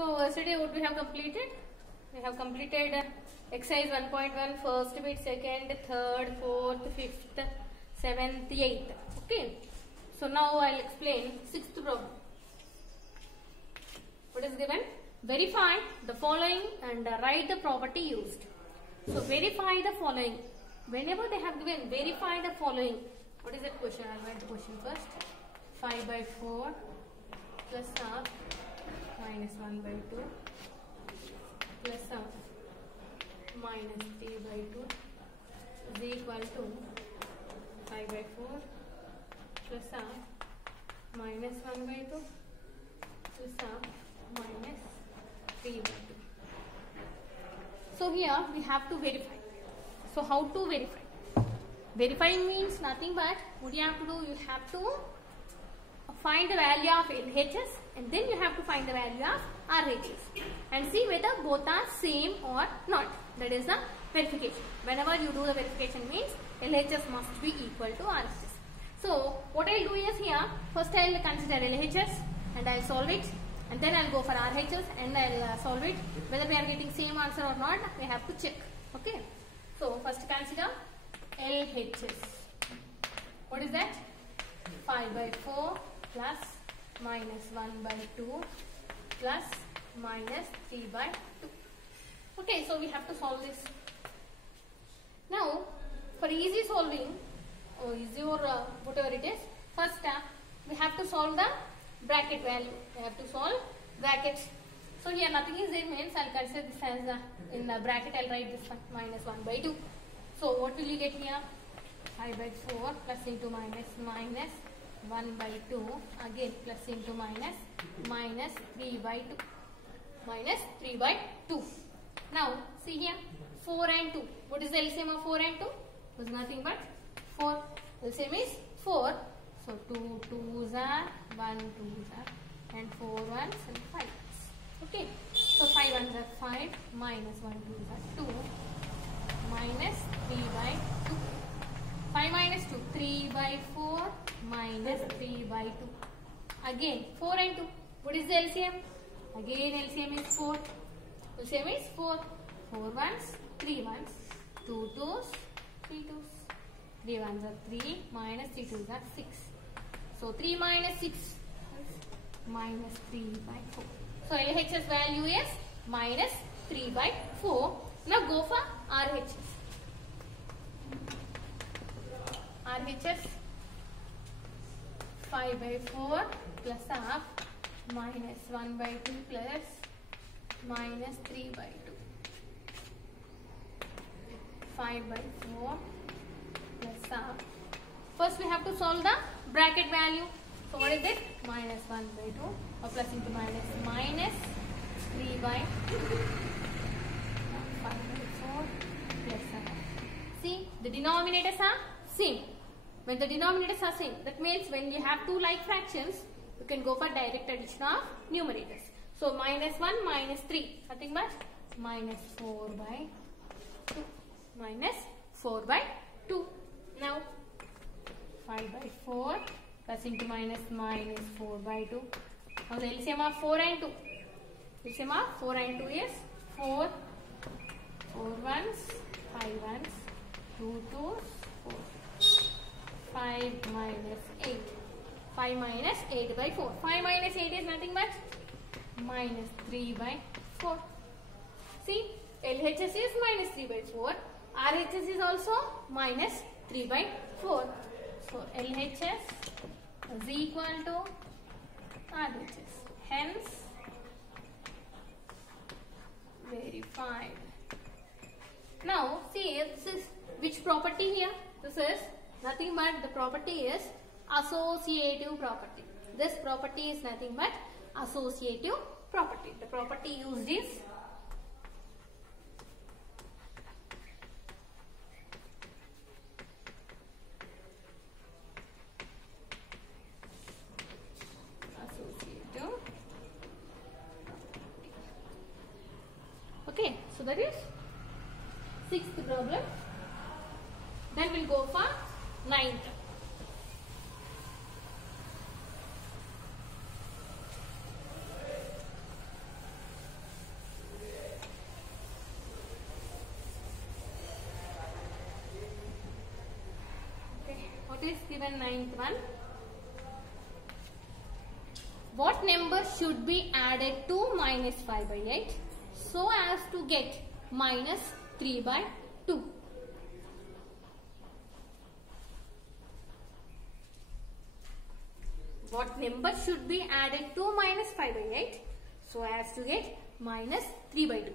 So yesterday what we have completed? We have completed exercise 1.1 first bit, second, third, fourth, fifth, seventh, eighth. Okay. So now I will explain sixth problem. What is given? Verify the following and write the property used. So verify the following. Whenever they have given verify the following, what is that question? I will write the question first. 5 by 4 plus half minus 1 by 2 plus half minus 3 by 2 is equal to 5 by 4 plus half minus 1 by 2 plus half minus 3 by 2. So here we have to verify. So how to verify? Verifying means nothing but what you have to do, you have to find the value of LHS and then you have to find the value of RHS and see whether both are same or not. That is the verification. Whenever you do the verification means LHS must be equal to RHS. So what I will do is here, first I will consider LHS and I will solve it, and then I will go for RHS and I will solve it. Whether we are getting same answer or not, we have to check. Okay. So first consider LHS. What is that? 5 by 4 plus minus 1 by 2 plus minus 3 by 2. Okay, so we have to solve this. Now, for easy solving, or easy or whatever it is, first we have to solve the bracket value. We have to solve brackets. So here nothing is there means I will consider this as in the bracket I will write this one minus 1 by 2. So what will you get here? 5 by 4 plus into minus minus 1 by 2 again plus into minus minus 3 by 2 minus 3 by 2. Now see here 4 and 2. What is the LCM of 4 and 2? It was nothing but 4. LCM is 4. So 2 2s are 1 2s are and 4 1s and 5. Okay. So 5 1s are 5 minus 1 2s are 2 minus 3 by 2. 5 minus 2, 3 by 4 minus 3 by 2. Again 4 and 2. What is the LCM? Again LCM is 4. LCM is 4. 4 ones, 3 ones, 2 twos, 3 twos. 3 ones are 3 minus 3 twos are 6. So 3 minus 6 is minus 3 by 4. So LHS value is minus 3 by 4. Now go for RHS. RHS 5 by 4 plus half minus 1 by 2 plus minus 3 by 2. 5 by 4 plus half. First we have to solve the bracket value. So what is it? Minus 1 by 2 or plus into minus minus 3 by 2. 5 by 4 plus half. See, the denominators are same. When the denominators are same, that means when you have two like fractions, you can go for direct addition of numerators. So minus 1 minus 3, nothing but minus 4 by 2 minus 4 by 2. Now 5 by 4 plus into minus minus 4 by 2. Now the LCM of 4 and 2. LCM of 4 and 2 is 4. 4 ones, 5 ones, 2 twos, 4. 5 minus 8. 5 minus 8 by 4. 5 minus 8 is nothing but minus 3 by 4. See, LHS is minus 3 by 4. RHS is also minus 3 by 4. So, LHS is equal to RHS. Hence, verified. Now, see, this is which property here? This is nothing but the property is associative property. This property is nothing but associative property. The property used is associative. Okay, so that is sixth problem. Then we'll go for ninth. what is given ninth one? What number should be added to minus 5 by 8 so as to get minus 3 by 2? What number should be added to minus 5 by 8 so as to get minus 3 by 2?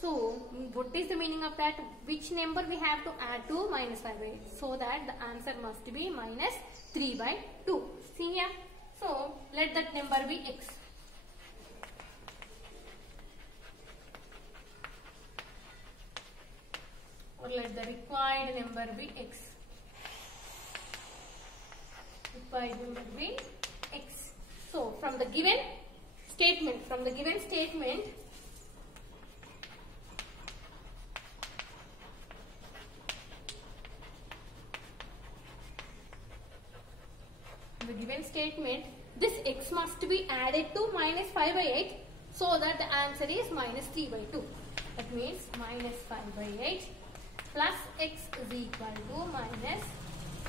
So, what is the meaning of that? Which number we have to add to minus 5 by 8? So that the answer must be minus 3 by 2. See here. So, let that number be x. Or let the required number be x. Required number be x. So, from the given statement, this x must be added to minus 5 by 8 so that the answer is minus 3 by 2. That means minus 5 by 8 plus x is equal to minus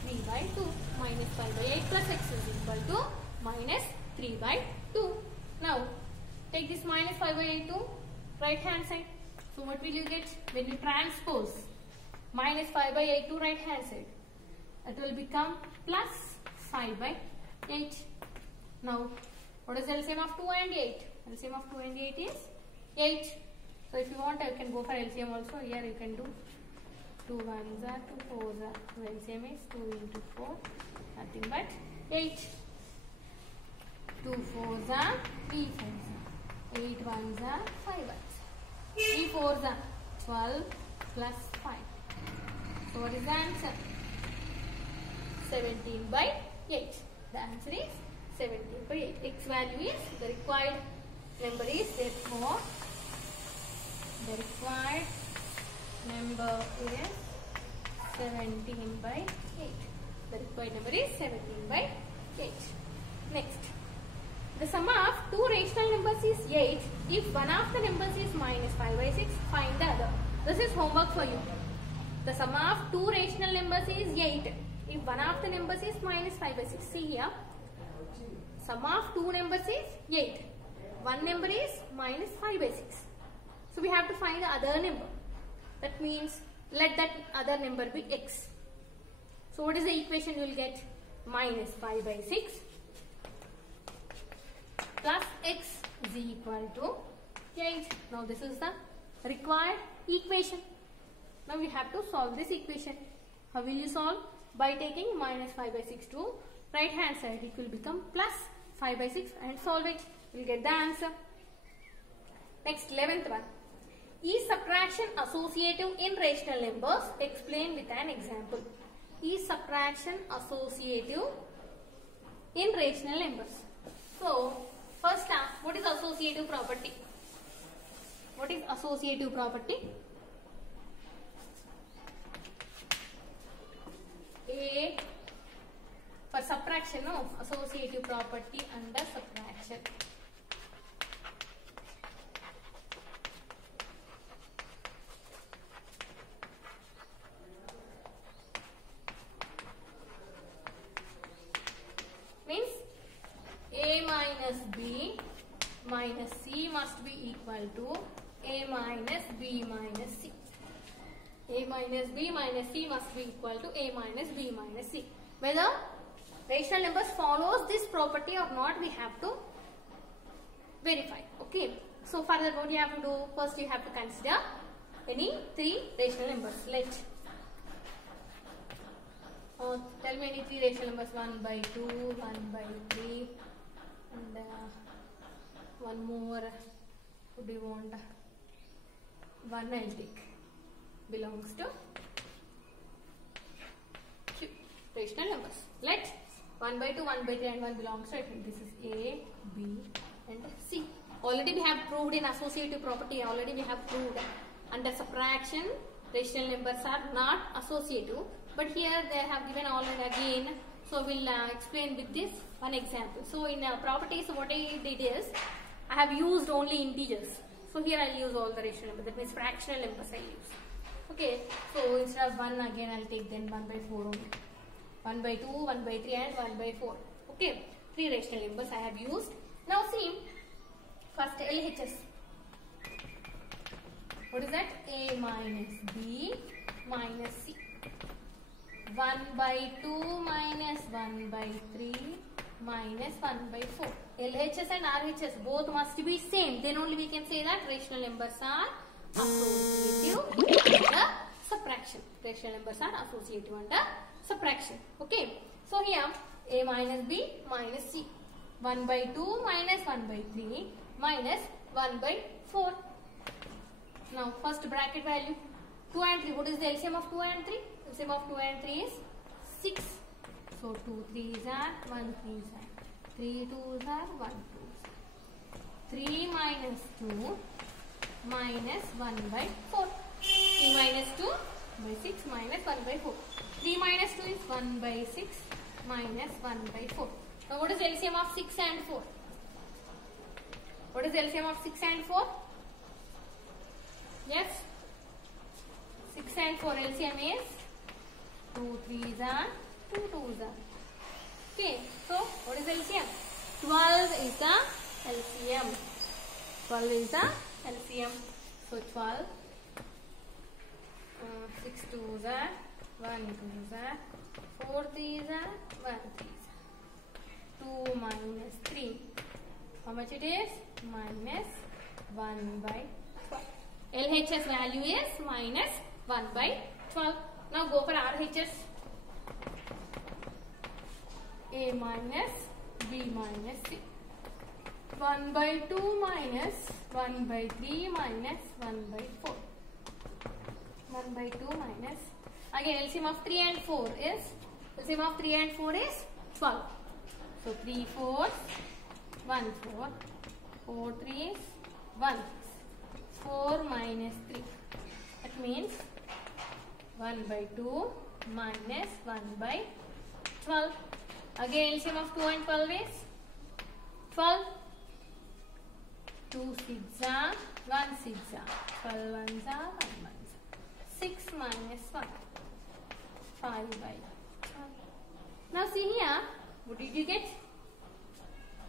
3 by 2. Minus 5 by 8 plus x is equal to minus 3 by 2. Now, take this minus 5 by 8 to right hand side. So, what will you get when you transpose minus 5 by 8 to right hand side? It will become plus 5 by 8. Now, what is the LCM of 2 and 8? LCM of 2 and 8 is 8. So, if you want, you can go for LCM also. Here you can do 2 1s are 2 4s are. So, LCM is 2 into 4, nothing but 8. 2 4s are 3 4s are. 8 1s are 5 1s. 3 4s are 12 plus 5. So, what is the answer? 17 by 8. The answer is 17 by 8. X value is, the required number is, therefore, the required number is 17 by 8. The required number is 17 by 8. Next. The sum of two rational numbers is 8. If one of the numbers is minus 5 by 6, find the other. This is homework for you. The sum of two rational numbers is 8. If one of the numbers is minus 5 by 6. See here. Sum of two numbers is 8. One number is minus 5 by 6. So, we have to find the other number. That means, let that other number be x. So, what is the equation you will get? Minus 5 by 6 plus x is equal to 8. Now, this is the required equation. Now, we have to solve this equation. How will you solve? By taking minus 5 by 6 to right hand side, it will become plus 5 by 6 and solve it. We will get the answer. Next, 11th one. Is subtraction associative in rational numbers? Explain with an example. Is subtraction associative in rational numbers? So, first, what is associative property? What is associative property? A for subtraction, no, associative property under subtraction. Means A minus B minus C must be equal to A minus B minus C. A minus B minus C must be equal to A minus B minus C. Whether rational numbers follows this property or not, we have to verify. Okay. So, for that, what you have to do? First, you have to consider any three rational numbers. Tell me any three rational numbers. 1 by 2, 1 by 3, and one more. What do you want? 1 I'll take. Belongs to Q. Rational numbers. Let 1 by 2, 1 by 3 and 1 belongs to it. This is A, B and C. Already we have proved in associative property. Already we have proved under subtraction rational numbers are not associative. But here they have given already again. So we'll explain with this one example. So in properties, what I did is I have used only integers. So here I'll use all the rational numbers. That means fractional numbers I use. Okay, so instead of 1 again I'll take then 1 by 4 only. 1 by 2, 1 by 3 and 1 by 4. Okay, 3 rational numbers I have used. Now see, first LHS. What is that? A minus B minus C. 1 by 2 minus 1 by 3 minus 1 by 4. LHS and RHS both must be same. Then only we can say that rational numbers are associative under subtraction. Rational numbers are associative under subtraction. Okay. So here A minus B minus C. 1 by 2 minus 1 by 3 minus 1 by 4. Now first bracket value 2 and 3. What is the LCM of 2 and 3? LCM of 2 and 3 is 6. So 2 3s are 1 3s are 3 2s are 1 2s. 3 minus 2 minus 1 by 4. 3 minus 2 by 6 minus 1 by 4. 3 minus 2 is 1 by 6 minus 1 by 4. Now what is LCM of 6 and 4? What is LCM of 6 and 4? Yes? 6 and 4 LCM is 2 3s are 2 2s are. Okay, so what is LCM? 12 is the LCM. 12 is the LCM. So 12. 6 2s are 1 2s are 4 3s are 1 3s are. 2 minus 3. How much it is? Minus 1 by 12. LHS value is minus 1 by 12. Now go for RHS. A minus B minus C. 1 by 2 minus 1 by 3 minus 1 by 4. 1 by 2 minus. Again LCM of 3 and 4 is, LCM of 3 and 4 is 12. So 3 4s, 1 4, 4 3s, 1 4 minus 3. That means 1 by 2 minus 1 by 12. Again LCM of 2 and 12 is 12. 2 6 are 1 6 are 12 ones are 1 ones. 6 minus 1. 5 by 12. Now see here, what did you get?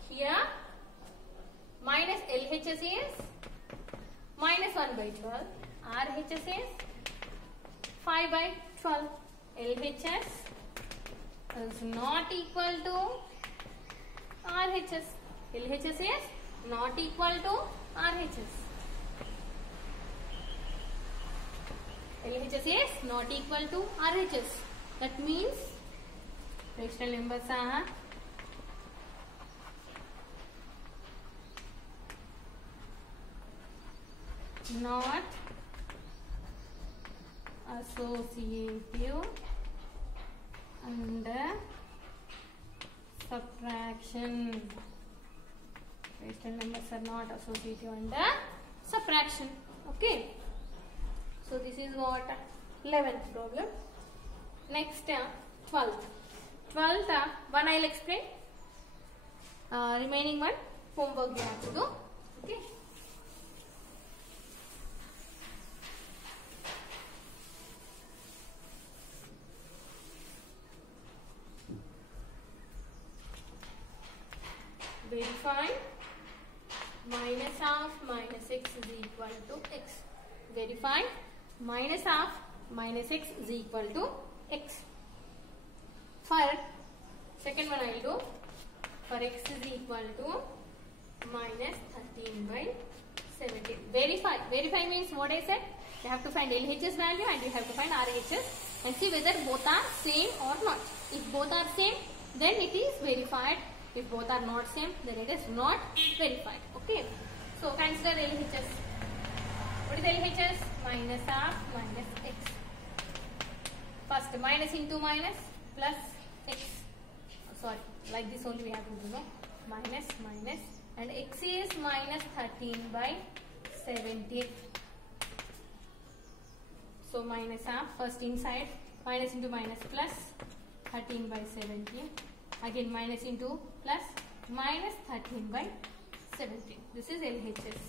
Here minus LHS is minus 1 by 12. RHS is 5 by 12. LHS is not equal to RHS. LHS is not equal to RHS. LHS is not equal to RHS. That means rational numbers are not associative under subtraction. Rational numbers are not associative under subtraction. Okay. So this is what 11th problem. Next 12th. 12th one I will explain. Remaining one homework you have to do. Okay. Verify minus half minus x is equal to x. Verify minus half minus x is equal to x. For second one I will do. For x is equal to minus 13 by 17. Verify. Verify means what I said. You have to find LHS value and you have to find RHS and see whether both are same or not. If both are same, then it is verified. If both are not same, then it is not verified. Okay. So consider LHS. What is LHS? Minus half minus x. First minus into minus plus x. Sorry, like this only we have to do, no? Minus minus and x is minus 13 by 17. So minus half, first inside, minus into minus plus 13 by 17. Again minus into plus minus 13 by 17. This is LHS.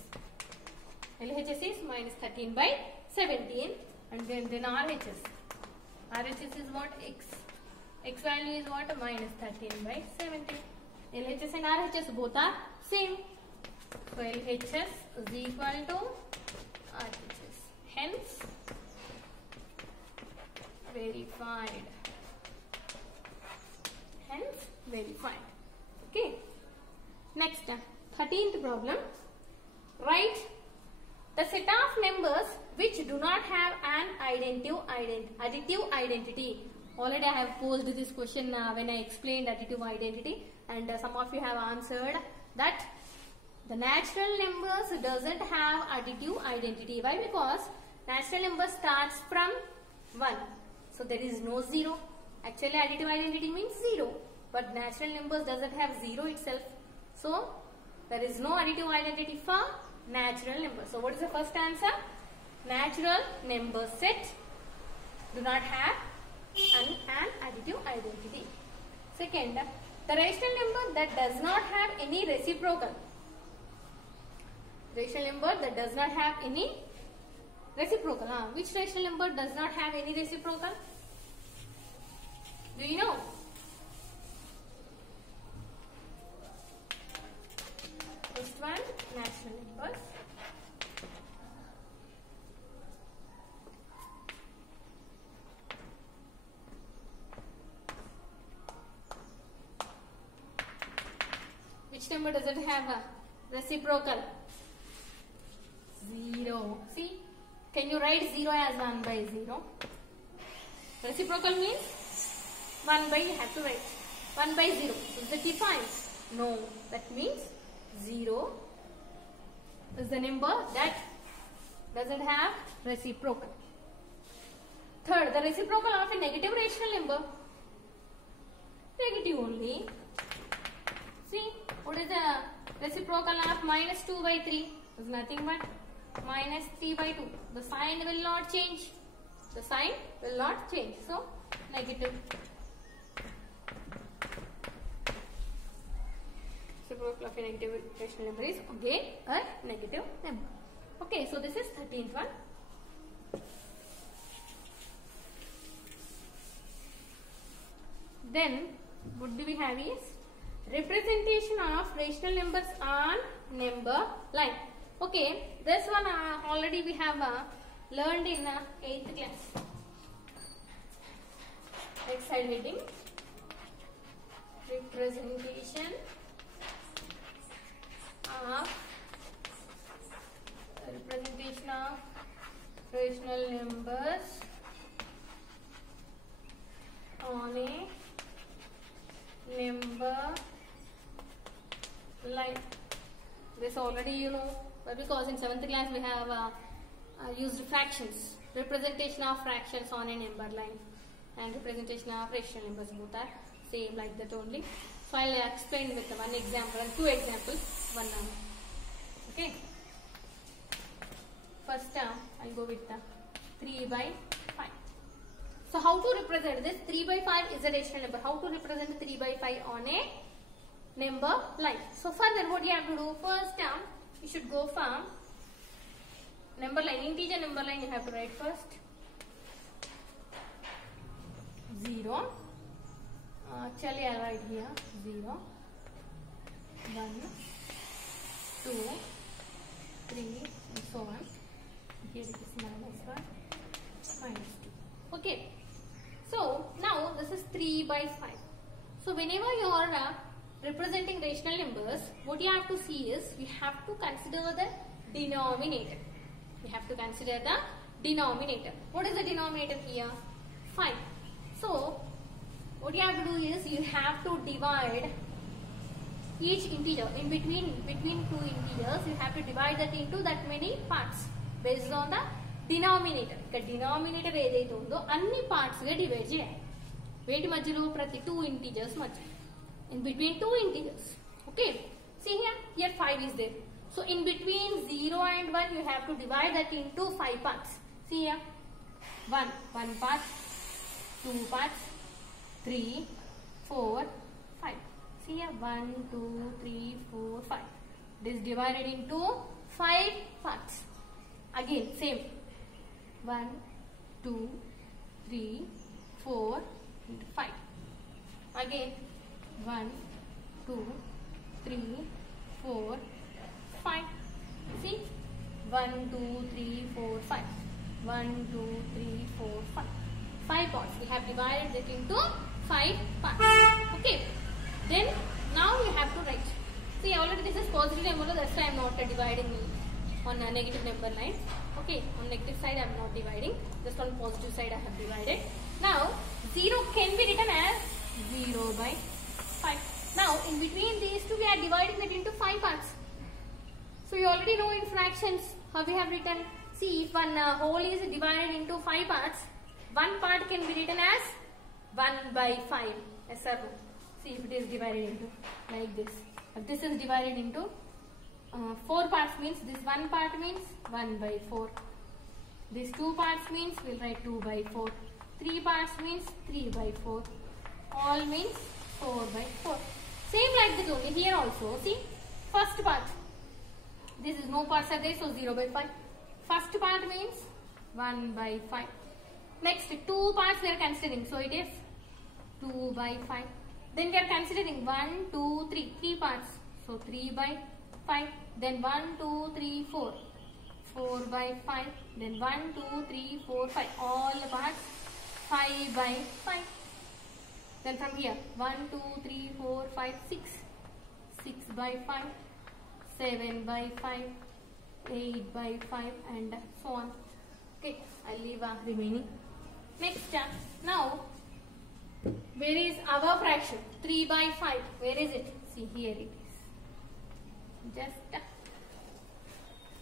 LHS is minus 13 by 17 and then RHS. RHS is what? X. X value is what? Minus 13 by 70. LHS and RHS both are same. So LHS is equal to RHS. Hence, verified. Hence, verified. Okay. Next, 13th problem. Write the set of numbers which do not have an additive identity. Already I have posed this question when I explained additive identity, and some of you have answered that the natural numbers doesn't have additive identity. Why? Because natural number starts from 1. So there is no 0. Actually additive identity means 0. But natural numbers doesn't have 0 itself. So there is no additive identity for natural numbers. So what is the first answer? Natural number set do not have an additive identity. Second, the rational number that does not have any reciprocal. Rational number that does not have any reciprocal. Which rational number does not have any reciprocal? Do you know? First one, natural numbers. Which number doesn't have a reciprocal? 0. See, can you write 0 as 1 by 0? Reciprocal means 1 by, you have to write 1 by 0. Is that defined? No, that means 0 is the number that doesn't have reciprocal. Third, the reciprocal of a negative rational number. Negative only. See, what is the reciprocal of minus 2 by 3? Is nothing but minus 3 by 2. The sign will not change. The sign will not change. So, negative. Reciprocal of a negative rational number is again a negative number. Okay, so this is 13th one. Then, what do we have is representation of rational numbers on number line. Okay, this one already we have learned in 8th class. Next side heading, representation of rational numbers on a number line. This already you know, because in 7th class we have used fractions. Representation of fractions on a number line and representation of rational numbers, both are same like that only. So I will explain with one example and two examples, one now. Okay. First term I will go with the 3 by 5. So how to represent this? 3 by 5 is a rational number. How to represent 3 by 5 on a number line? So further what you have to do? First term you should go from number line, integer number line you have to write first. 0. Actually I write here 0, 1, 2, 3 and so on. Here it is minus 1, minus 2. Okay. So now this is 3 by 5. So whenever you are representing rational numbers, what you have to see is you have to consider the denominator. You have to consider the denominator. What is the denominator here? 5. So what you have to do is you have to divide each integer in between two integers. You have to divide that into that many parts based on the denominator. Denominator ఏదైతే ఉందో అన్ని parts గా divide చేయాలి. వేటి మధ్యలో? ప్రతి 2 integers మధ్య. In between 2 integers. Okay. See here 5 is there. So in between 0 and 1 you have to divide that into 5 parts. See here 1 part, 2 parts, 3, 4, 5. See here 1, 2, 3, 4, 5. This is divided into 5 parts. Again same 1, 2, 3, 4 and 5. Again 1, 2, 3, 4, 5. See, 1, 2, 3, 4, 5. 1, 2, 3, 4, 5. 5 parts. We have divided it into 5 parts. Okay. Then now you have to write. See, already this is positive number, that's why I am not dividing on a negative number line. Okay, on negative side I am not dividing. Just on positive side I have divided. Now 0 can be written as 0 by 5. Now in between these two we are dividing it into 5 parts. So you already know in fractions how we have written. See, if one whole is divided into 5 parts, one part can be written as 1 by 5. Yes or no? See, if it is divided into like this. If this is divided into 4 parts, means this one part means 1 by 4. These 2 parts means we'll write 2 by 4. 3 parts means 3 by 4. All means 4 by 4. Same like that only here also. See, first part. This is no parts are there, so 0 by 5. First part means 1 by 5. Next 2 parts we are considering, so it is 2 by 5. Then we are considering 1, 2, 3. 3 parts, so 3 by 5. Then 1, 2, 3, 4. 4 by 5. Then 1, 2, 3, 4, 5. All the parts 5 by 5. Then from here 1, 2, 3, 4, 5, 6. 6 by 5. 7 by 5. 8 by 5 and so on. Okay, I'll leave remaining. Next, now where is our fraction? 3 by 5. Where is it? See, here it is. Just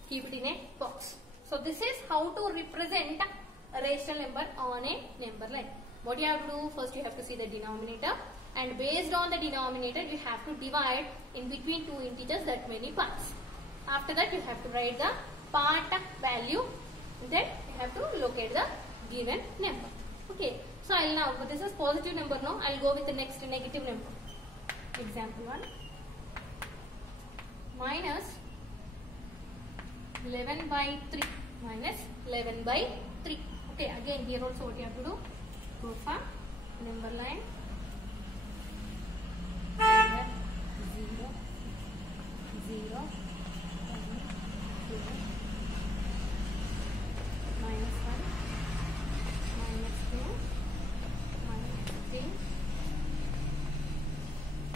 keep it in a box. So this is how to represent a rational number on a number line. What you have to do? First you have to see the denominator, and based on the denominator you have to divide in between two integers that many parts. After that you have to write the part value, then you have to locate the given number. Okay, so I'll now, but this is positive number now, I'll go with the next negative number. Example 1, minus 11 by 3, minus 11 by 3. Okay, again here also what you have to do? Go for number line, 0, 0, minus 1, minus 2, minus 3,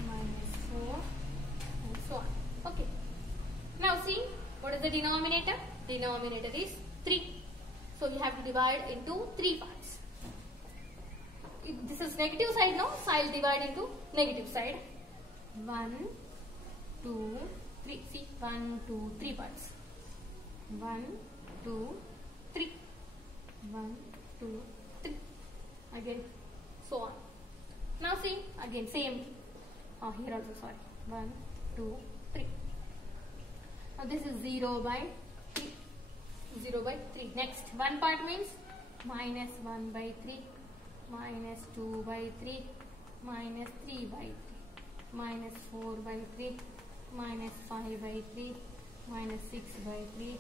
minus 4, and so on. Okay. Now see, what is the denominator? Denominator is 3. So you have to divide into 3 parts. This is negative side now, so I'll divide into negative side. 1, 2, 3. See, 1, 2, 3 parts. 1, 2, 3. 1, 2, 3. Again, so on. Now see, again same. Here also, sorry. 1, 2, 3. Now this is 0 by 3. 0 by 3. Next, one part means minus 1 by 3, minus 2 by 3, minus 3 by 3, minus 4 by 3, minus 5 by 3, minus 6 by 3,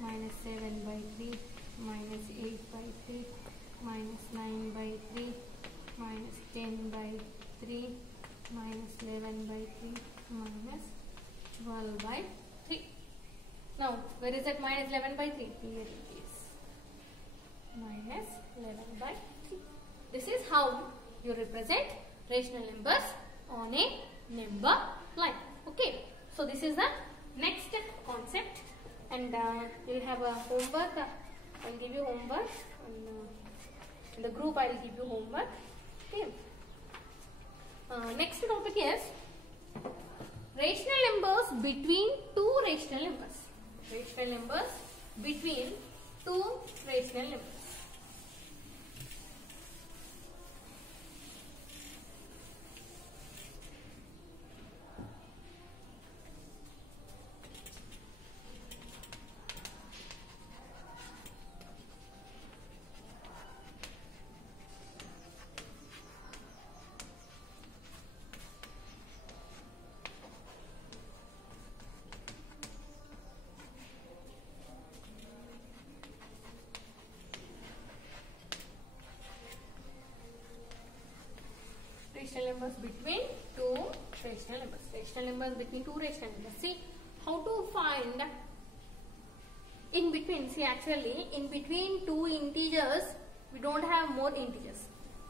minus 7 by 3, minus 8 by 3, minus 9 by 3, minus 10 by 3, minus 11 by 3, minus 12 by 3. Now, where is that minus 11 by 3? Here it is. Minus 11 by 3. This is how you represent rational numbers on a number line. Okay. So, this is the next concept, and you will have a homework. I will give you homework. In the group, I will give you homework. Okay. Next topic is rational numbers between two rational numbers. Rational numbers between two rational numbers. rational numbers between two rational numbers. Rational numbers between two rational numbers. See how to find in between. See, actually in between two integers we don't have more integers.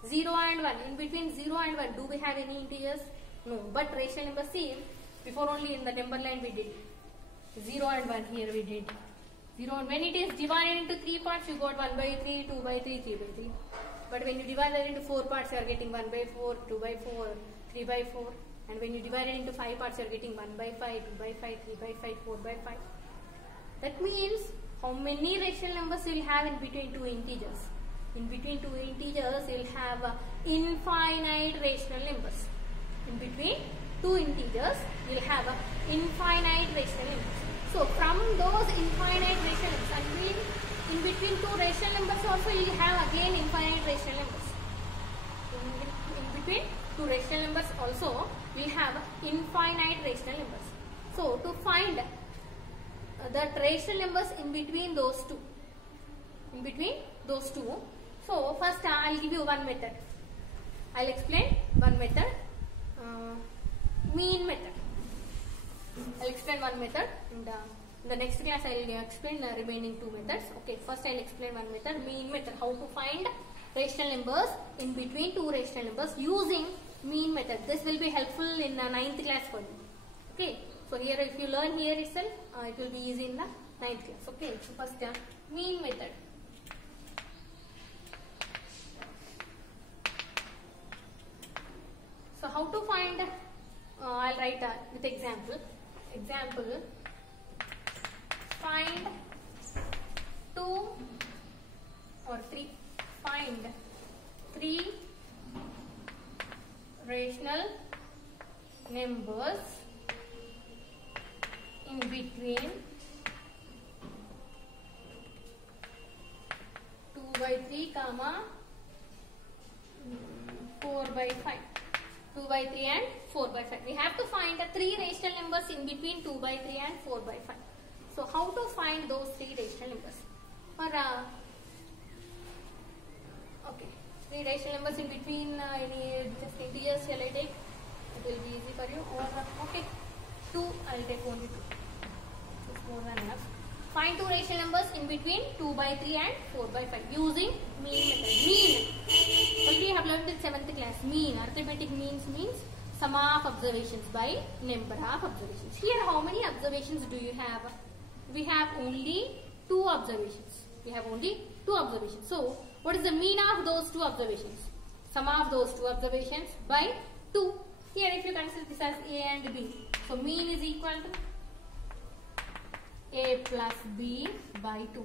0 and 1. In between 0 and 1, do we have any integers? No. But rational number, see, before only in the number line we did 0 and 1. Here we did 0 and when it is divided into 3 parts, you got 1 by 3, 2 by 3, 3 by 3. But when you divide it into 4 parts, you are getting 1 by 4, 2 by 4, 3 by 4. And when you divide it into 5 parts, you are getting 1 by 5, 2 by 5, 3 by 5, 4 by 5. That means how many rational numbers you will have in between two integers? In between two integers, you will have infinite rational numbers. In between two integers, you will have infinite rational numbers. So, from those infinite rational numbers, and in between two rational numbers also, you will have again infinite rational numbers. In between two rational numbers also, we have infinite rational numbers. So, to find the rational numbers in between those two, so first I will give you one method. I will explain one method, mean method. I will explain one method, and in the next class I will explain the remaining two methods. Okay, first I will explain one method, mean method, how to find rational numbers in between two rational numbers using mean method. This will be helpful in the 9th class for you. Okay, so here if you learn here itself, it will be easy in the 9th class. Okay, so first mean method. So how to find, I will write with example. Example, find 2 or 3, find 3 rational numbers in between 2 by 3 comma 4 by 5. 2 by 3 and 4 by 5. We have to find the 3 rational numbers in between 2 by 3 and 4 by 5. So, how to find those 3 rational numbers? Or, okay, 3 rational numbers in between any just integers shall I take? It will be easy for you. Or, okay, 2, I will take only 2. It's more than enough. Find 2 rational numbers in between 2 by 3 and 4 by 5 using mean method. Mean. Already have learned in 7th class. Mean. Arithmetic means sum of observations by number of observations. Here how many observations do you have? We have only 2 observations. We have only 2 observations. So what is the mean of those 2 observations? Sum of those 2 observations by 2. Here if you consider this as A and B. So mean is equal to A plus B by 2.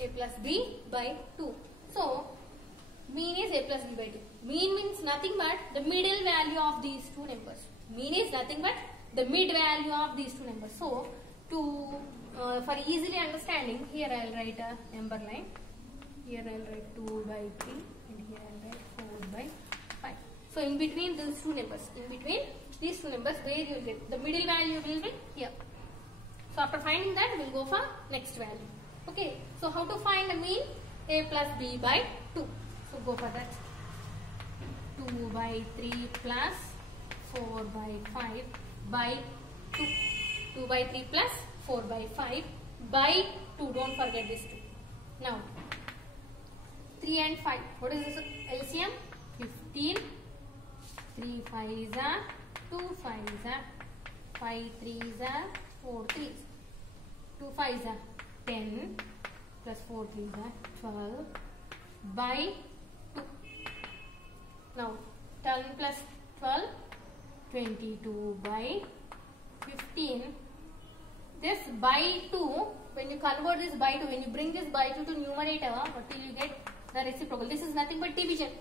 A plus B by 2. So, mean is A plus B by 2. Mean means nothing but the middle value of these two numbers. Mean is nothing but the mid value of these two numbers. So, for easily understanding, here I will write a number line. Here I will write 2 by 3 and here I will write 4 by 5. So, in between these two numbers, where you will get the middle value will be here. So after finding that, we will go for next value. Okay. So how to find the mean? A plus B by 2. So go for that. 2 by 3 plus 4 by 5 by 2. 2 by 3 plus 4 by 5 by 2. Don't forget this 2. Now 3 and 5. What is this LCM? 15. 3 5s are 2 5s are 5 3s are 4 3s. 2 5s are 10 plus 4 3s are 12 by 2. Now 10 plus 12, 22 by 15. This by 2, when you convert this by 2, when you bring this by 2 to numerator, what will you get? The reciprocal. This is nothing but division.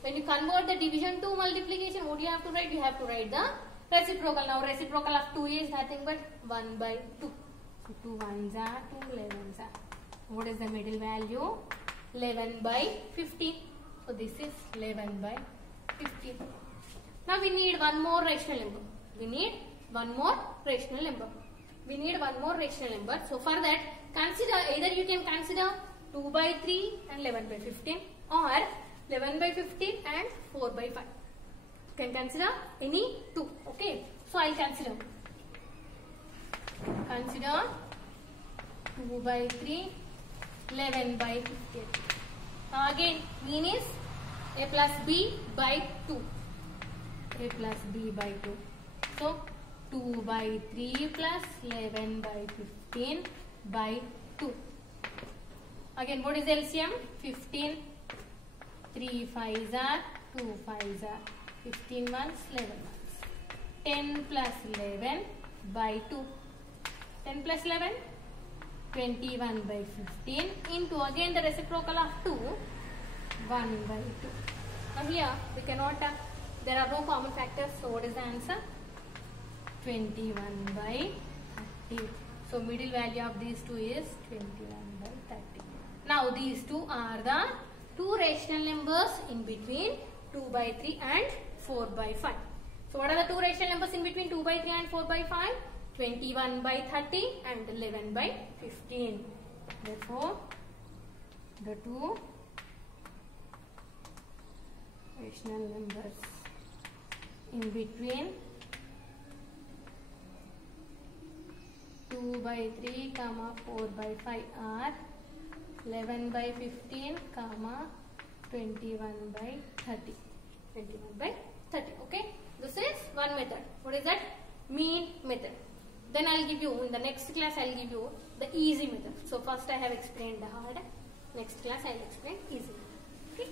When you convert the division to multiplication, what do you have to write? You have to write the reciprocal. Now reciprocal of 2 is nothing but 1 by 2. So 2 1s are 2 11s are. What is the middle value? 11 by 15. So this is 11 by 15. Now we need one more rational number. We need one more rational number. So for that, consider either you can consider 2 by 3 and 11 by 15 or 11 by 15 and 4 by 5. Can consider any 2. Okay. So I'll consider 2 by 3, 11 by 15. Again, mean is a plus b by 2. A plus b by 2. So 2 by 3 plus 11 by 15 by 2. Again, what is LCM? 15. 3 5s are 2 5s are 15 months, 11 months. 10 plus 11 by 2. 10 plus 11, 21 by 15 into again the reciprocal of 2, 1 by 2. Now here we cannot, there are no common factors, so what is the answer? 21 by 30. So middle value of these two is 21 by 30. Now these two are the two rational numbers in between 2 by 3 and 4 by 5. So what are the two rational numbers in between 2 by 3 and 4 by 5? 21 by 30 and 11 by 15. Therefore, the two rational numbers in between 2 by 3, 4 by 5 are 11 by 15, 21 by 30. 21 by 30. Okay. This is one method. What is that? Mean method. Then I'll give you, in the next class I'll give you the easy method. So first I have explained the hard. Next class I'll explain easy method. Okay.